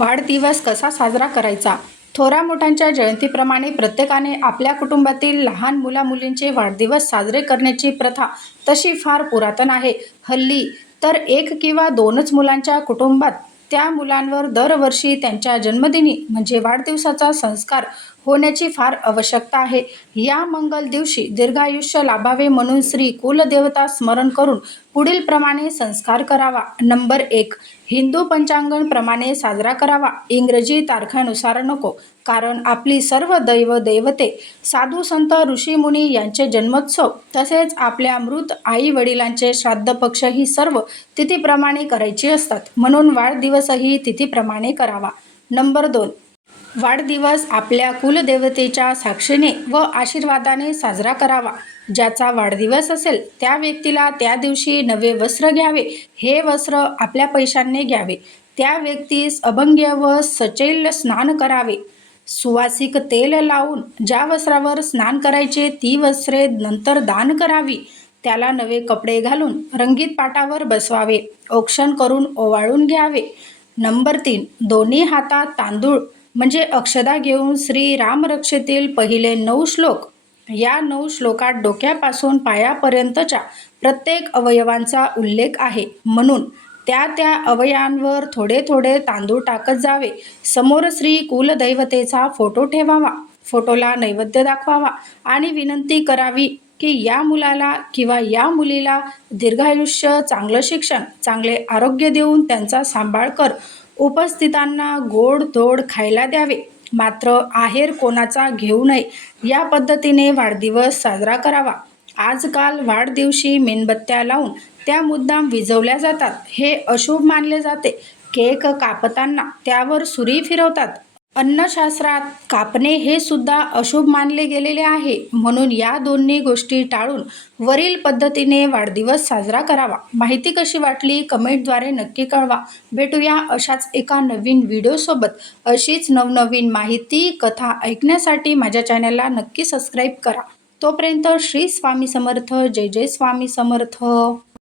वाढदिवस कसा साजरा करायचा? थोरा मोठ्यांच्या जयंतीप्रमाणे प्रत्येकाने आपल्या कुटुंबातील लहान मुलामुलींचे वाढदिवस साजरे करण्याची प्रथा तशी फार पुरातन आहे. हल्ली तर एक किंवा दोनच मुलांच्या कुटुंबात त्या मुलांवर दरवर्षी त्यांच्या जन्मदिनी म्हणजे वाढदिवसाचा संस्कार होण्याची फार आवश्यकता आहे. या मंगल दिवशी दीर्घायुष्य लाभावे म्हणून श्री कुलदेवता स्मरण करून पुढील प्रमाणे संस्कार करावा. नंबर एक हिंदू पंचांगणप्रमाणे साजरा करावा. इंग्रजी तारखानुसार नको कारण आपली सर्व दैव दैवते साधू संत ऋषीमुनी यांचे जन्मोत्सव तसेच आपल्या मृत आई वडिलांचे श्राद्ध पक्ष ही सर्व तिथीप्रमाणे करायची असतात. म्हणून वाढदिवसही तिथीप्रमाणे करावा. नंबर दोन वाढदिवस आपल्या कुलदेवतेच्या साक्षीने व आशीर्वादाने साजरा करावा. ज्याचा वाढदिवस असेल त्या व्यक्तीला त्या दिवशी नवे वस्त्र घ्यावे. हे वस्त्र आपल्या पैशांनी घ्यावे. त्या व्यक्तीस अभंग्य व सचैल स्नान करावे. सुवासिक तेल लावून ज्या वस्त्रावर स्नान करायचे ती वस्त्रे नंतर दान करावी. त्याला नवे कपडे घालून रंगीत पाटावर बसवावे. औक्षण करून ओवाळून घ्यावे. नंबर तीन दोन्ही हातात तांदूळ म्हणजे अक्षदा घेऊन श्री रामरक्षेतील पहिले नऊ श्लोक. या नऊ श्लोकात डोक्यापासून पायापर्यंतच्या प्रत्येक अवयवांचा उल्लेख आहे. म्हणून त्या त्या अवयवांवर थोडे थोडे तांदूळ टाकत जावे. समोर श्री कुलदैवतेचा फोटो ठेवावा. फोटोला नैवेद्य दाखवावा आणि विनंती करावी की या मुलाला किंवा या मुलीला दीर्घायुष्य चांगलं शिक्षण चांगले आरोग्य देऊन त्यांचा सांभाळ कर. उपस्थितांना गोड धोड खायला द्यावे. मात्र आहेर कोणाचा घेऊ नये या पद्धतीने वाढदिवस साजरा करावा. आजकाल वाढदिवशी मेणबत्त्या लावून त्या मुद्दाम विझवल्या जातात. हे अशुभ मानले जाते. केक कापताना त्यावर सुरी फिरवतात. अन्नशास्त्रात कापणे हे सुद्धा अशुभ मानले गेलेले आहे. म्हणून या दोन्ही गोष्टी टाळून वरील पद्धतीने वाढदिवस साजरा करावा. माहिती कशी वाटली कमेंटद्वारे नक्की कळवा. भेटूया अशाच एका नवीन व्हिडिओसोबत अशीच नवनवीन माहिती कथा ऐकण्यासाठी माझ्या चॅनलला नक्की सबस्क्राईब करा. तोपर्यंत श्री स्वामी समर्थ. जय जय स्वामी समर्थ.